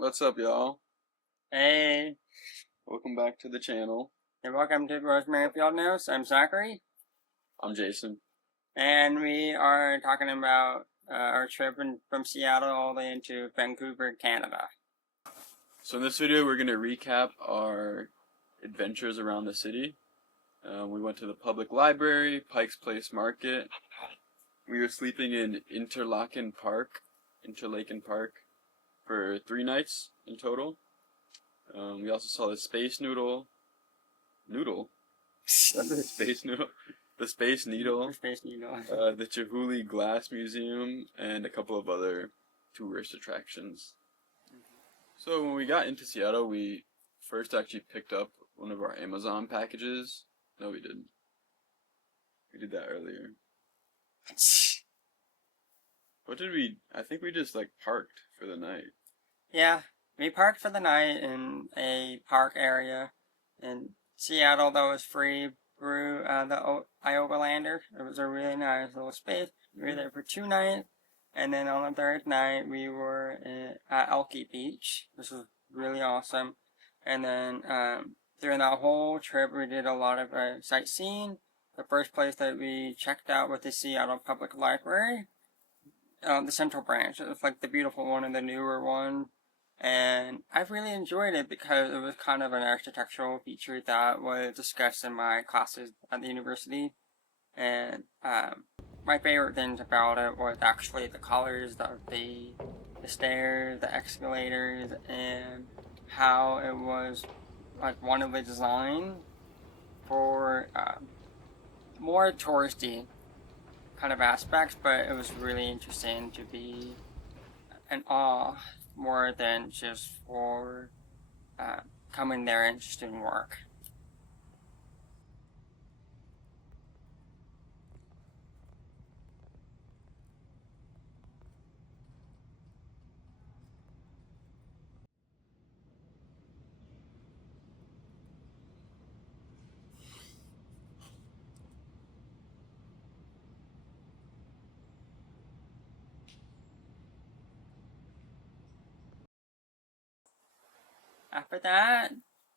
What's up, y'all? Hey, Welcome back to the channel. and welcome to Rosemary Field News. I'm Zachary, I'm Jason. and we are talking about our trip from Seattle all the way into Vancouver, Canada. So in this video, we're going to recap our adventures around the city. We went to the public library, Pikes Market. We were sleeping in Interlaken Park for 3 nights in total. We also saw the Space Noodle. That's a Space Noodle. The Space Needle. The Space Needle. The Chihuly Glass Museum, and a couple of other tourist attractions. So when we got into Seattle, we first actually picked up one of our Amazon packages. No, we didn't. We did that earlier. What did we... I think we just, parked for the night. Yeah, we parked for the night in a park area in Seattle that was free through the Overlander. It was a really nice little space. We were there for 2 nights, and then on the 3rd night we were at Elkie Beach. This was really awesome. And then during that whole trip we did a lot of sightseeing. The first place that we checked out was the Seattle Public Library, the Central Branch. It was like the beautiful one and the newer one. And I really enjoyed it because it was kind of an architectural feature that was discussed in my classes at the university. And my favorite things about it was actually the colors of the stairs, the escalators, and how it was like one of the design for more touristy kind of aspects, but it was really interesting to be an awe more than just for coming there and just doing work. After that,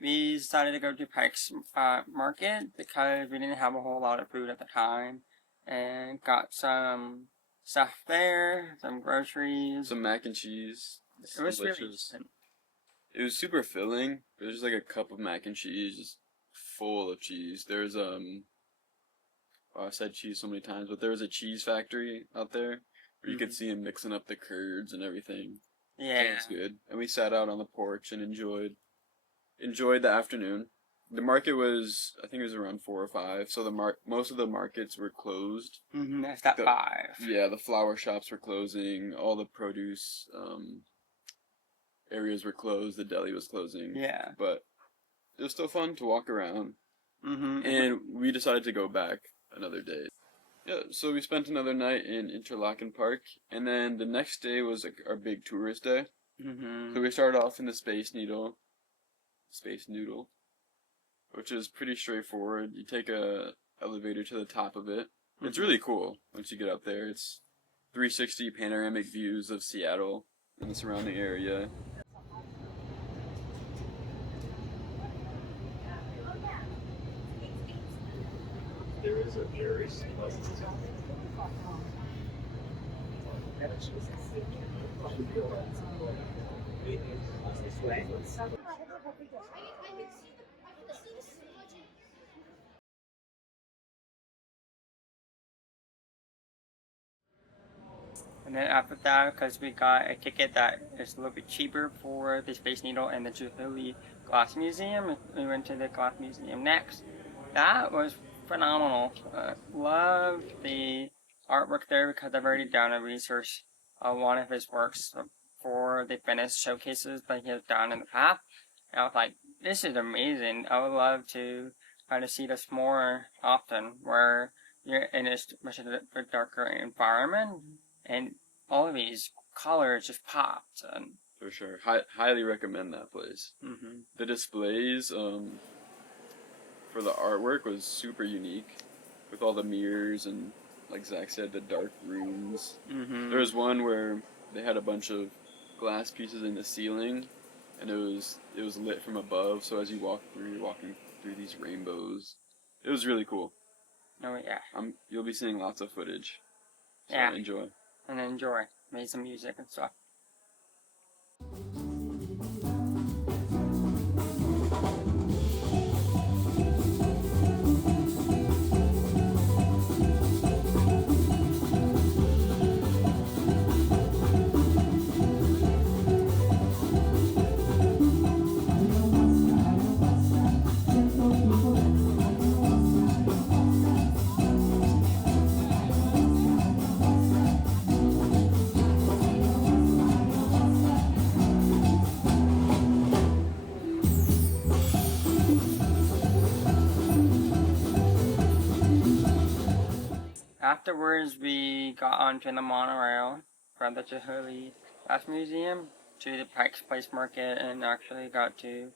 we decided to go to Pikes Market because we didn't have a whole lot of food at the time, and got some stuff there, some groceries. Some mac and cheese. It was delicious. really decent. It was super filling. It was just like a cup of mac and cheese, just full of cheese. There's I said cheese so many times, but there was a cheese factory out there where you could see him mixing up the curds and everything. Yeah. It was good. And we sat out on the porch and enjoyed the afternoon. The market was, I think it was around 4 or 5, so most of the markets were closed. That's at 5. Yeah, the flower shops were closing, all the produce areas were closed, the deli was closing. Yeah. But it was still fun to walk around. Mm-hmm. And we decided to go back another day. Yeah, so we spent another night in Interlaken Park, and then the next day was our big tourist day. Mm-hmm. So we started off in the Space Noodle, which is pretty straightforward. You take a elevator to the top of it. It's really cool once you get up there. It's 360 panoramic views of Seattle and the surrounding area. There is a very And then after that, because we got a ticket that is a little bit cheaper for the Space Needle and the Chihuly Glass Museum, we went to the Glass Museum next. That was phenomenal. Loved the artwork there because I've already done a research on one of his works for the Venice showcases that he has done in the past. And I was like, this is amazing. I would love to kind of see this more often, where you're in a much of a darker environment, and all of these colors just popped. And for sure, highly recommend that place. The displays for the artwork was super unique, with all the mirrors and, like Zach said, the dark rooms. There was one where they had a bunch of glass pieces in the ceiling, and it was lit from above. So as you walk through, you're walking through these rainbows. It was really cool. Oh yeah. You'll be seeing lots of footage. So Yeah. enjoy. And enjoy. Made some music and stuff. Afterwards, we got onto the monorail from the Chihuly Glass Museum to the Pikes Market and actually got to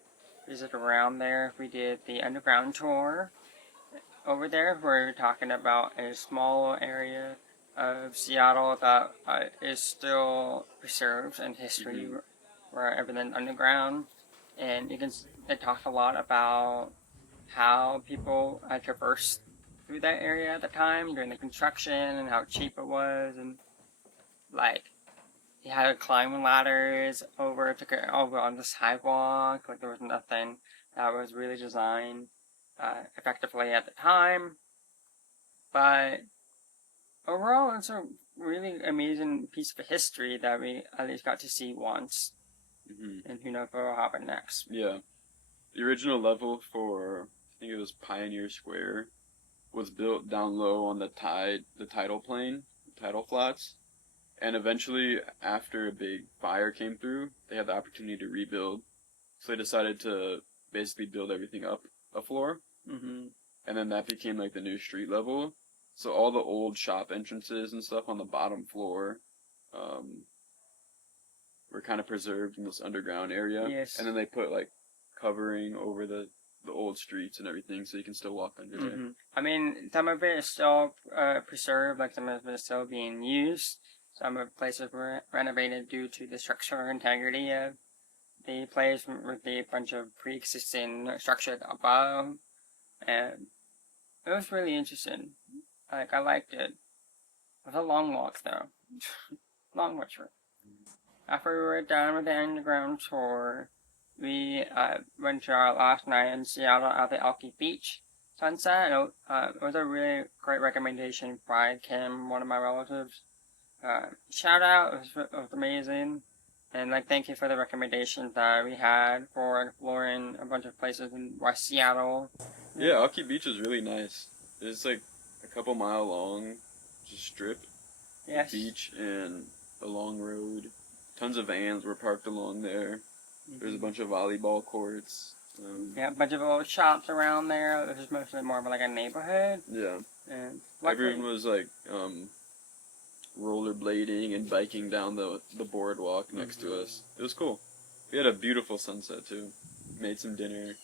visit around there. We did the underground tour over there. We're talking about a small area of Seattle that is still preserved in history, where everything's underground. And it talked a lot about how people traversed through that area at the time during the construction and how cheap it was, and like you had to climb ladders over to get over on the sidewalk. Like there was nothing that was really designed effectively at the time. But overall, it's a really amazing piece of history that we at least got to see once, and who knows what will happen next. Yeah, the original level for I think it was Pioneer Square was built down low on the tidal plain, tidal flats, and eventually, after a big fire came through, they had the opportunity to rebuild, so they decided to basically build everything up a floor, and then that became like the new street level. So all the old shop entrances and stuff on the bottom floor were kind of preserved in this underground area. Yes. And then they put like covering over the old streets and everything, so you can still walk under there. I mean, some of it is still preserved, like some of it is still being used. Some of the places were renovated due to the structural integrity of the place with the bunch of pre-existing structure above. And it was really interesting. Like, I liked it. It was a long walk, though. Long walk trip. After we were done with the underground tour, we went to our last night in Seattle at the Alki Beach sunset. It was a really great recommendation by Kim, one of my relatives. Shout out, it was amazing. And thank you for the recommendations that we had for exploring a bunch of places in West Seattle. Yeah, Alki Beach is really nice. It's like a couple mile long, just strip. Yes. Beach and a long road. Tons of vans were parked along there. There's a bunch of volleyball courts. Yeah, a bunch of little shops around there. It was mostly more of like a neighborhood. Yeah. And everyone was like rollerblading and biking down the boardwalk next to us. It was cool. We had a beautiful sunset too. Made some dinner,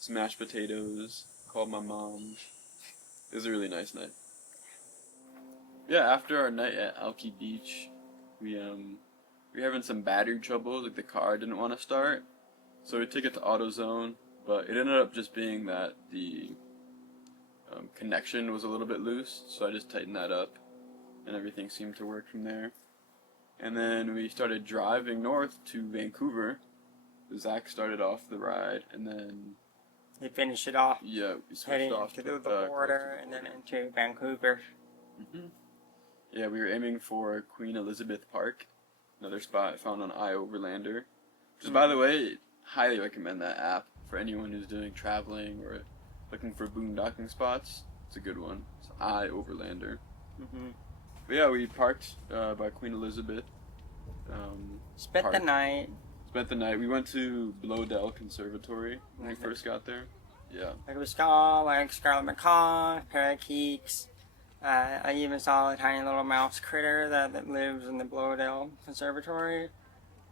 some mashed potatoes, called my mom. It was a really nice night. Yeah, after our night at Alki Beach, we were having some battery trouble, like the car didn't want to start. So we took it to AutoZone, but it ended up just being that the connection was a little bit loose, so I just tightened that up, and everything seemed to work from there. And then we started driving north to Vancouver. Zach started off the ride, and then we finished it off. Yeah, we switched heading off to the border and then into Vancouver. Yeah, we were aiming for Queen Elizabeth Park, another spot found on iOverlander. Which is, by the way, highly recommend that app for anyone who's doing traveling or looking for boondocking spots. It's a good one. It's iOverlander. But yeah, we parked by Queen Elizabeth. Spent the night. We went to Blodel Conservatory when we first got there. Yeah. Like we saw Scarlet macaws, parakeets. I even saw a tiny little mouse critter that lives in the Blodel Conservatory,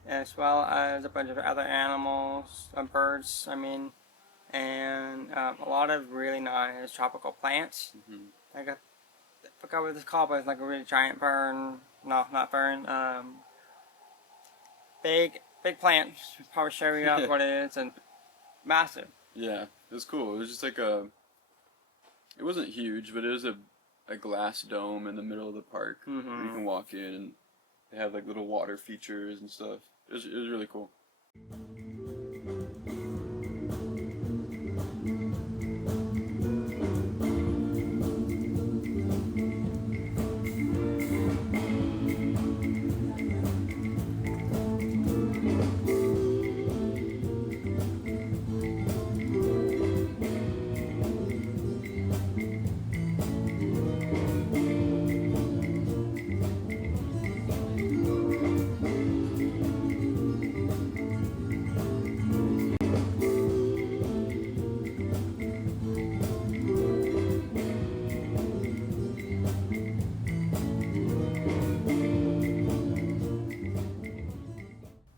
as well as a bunch of other animals, birds, and a lot of really nice tropical plants. I forgot what it's called, but it's like a really giant fern. No, not fern. big plant. Probably show you up what it is, and massive. Yeah, it was cool. It was just like a. It wasn't huge, but it was a glass dome in the middle of the park where you can walk in, and they have like little water features and stuff. It was really cool.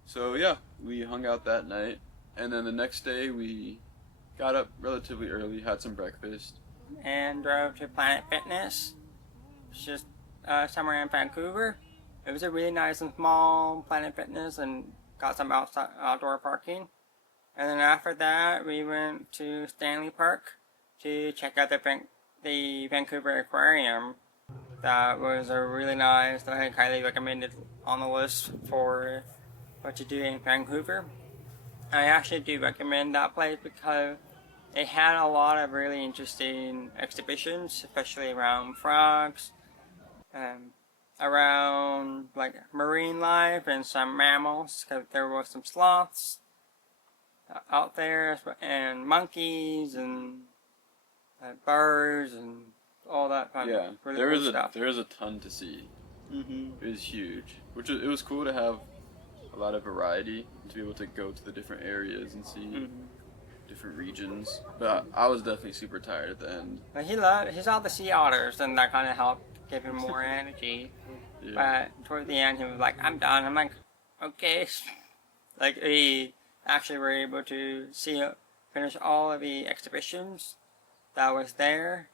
So yeah, we hung out that night, and then the next day we got up relatively early, had some breakfast, And drove to Planet Fitness. It's just somewhere in Vancouver. It was a really nice and small Planet Fitness, and got some outdoor parking. And then after that, we went to Stanley Park to check out the Vancouver Aquarium. That was a really nice. I highly recommend it on the list for what to do in Vancouver. I actually do recommend that place because it had a lot of really interesting exhibitions, especially around frogs, around like marine life and some mammals. Cause there was some sloths out there, and monkeys and birds and all that kind yeah, of really cool stuff. there was a ton to see. Mm-hmm. It was huge, it was cool to have a lot of variety, to be able to go to the different areas and see different regions. But I was definitely super tired at the end. But he saw the sea otters, and that kind of helped give him more energy. Yeah. But toward the end, he was like, "I'm done." I'm like, "Okay." Like we actually were able to finish all of the exhibitions that was there.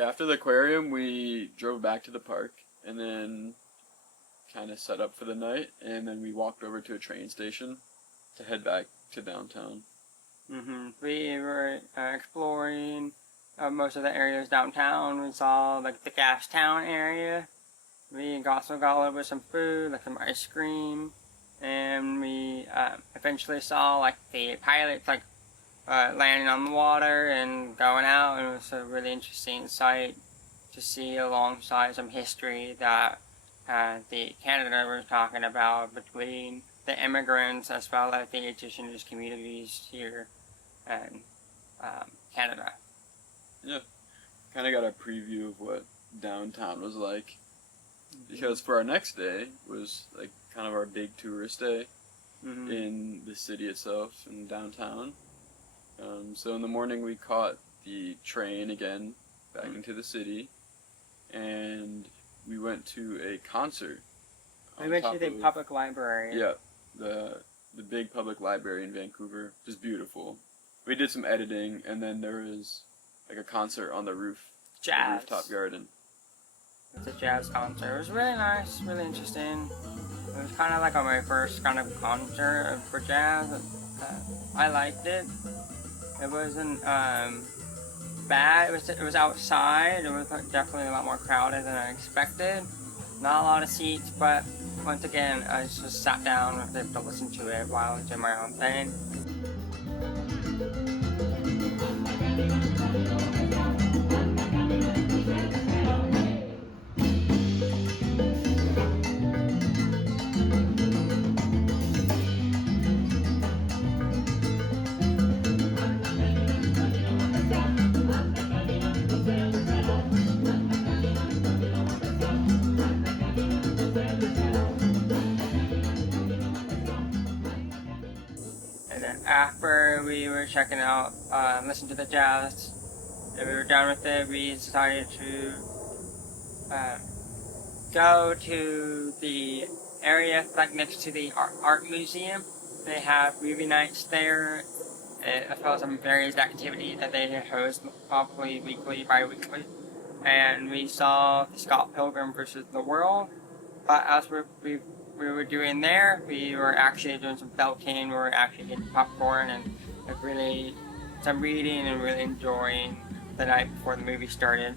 After the aquarium, we drove back to the park and then kind of set up for the night, and then we walked over to a train station to head back to downtown. We were exploring most of the areas downtown. We saw like the Gas Town area. We also got a little bit of some food, like some ice cream, and we eventually saw like the pilots like landing on the water and going out. And it was a really interesting sight to see alongside some history that the Canada was talking about between the immigrants as well as the indigenous communities here in Canada. Yeah, kind of got a preview of what downtown was like. Because for our next day was like kind of our big tourist day in the city itself, in downtown. So in the morning we caught the train again back into the city, and we went to a concert. We went to the public library. Yeah, the big public library in Vancouver, just beautiful. We did some editing, and then there was like a concert on the roof, Jazz. the rooftop garden. It's a jazz concert. It was really nice, really interesting. It was kind of like my first kind of concert for jazz. I liked it. It wasn't bad. It was outside. It was definitely a lot more crowded than I expected. Not a lot of seats, but once again, I just sat down with it to listen to it while I was doing my own thing. And then after we were checking out, listening to the jazz, and we were done with it, we decided to go to the area like next to the art museum. They have movie nights there, as well as some various activities that they host, probably weekly, bi-weekly. And we saw the Scott Pilgrim versus the World. But as we were doing there, we were actually doing some belting, we were actually getting popcorn and really some reading and really enjoying the night before the movie started.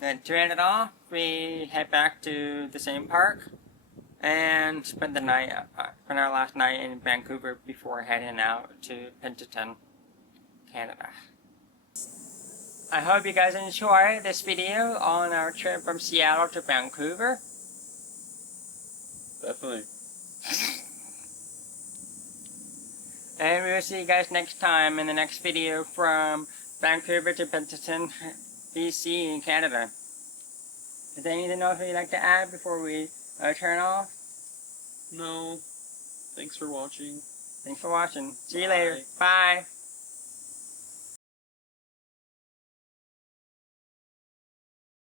Then to end it off, we head back to the same park and spend the night, spend our last night in Vancouver before heading out to Penticton, Canada. I hope you guys enjoyed this video on our trip from Seattle to Vancouver. Definitely. And we will see you guys next time in the next video from Vancouver to Penticton, BC in Canada. Is there anything else you'd like to add before we turn off? No. Thanks for watching. Thanks for watching. See you later. Bye.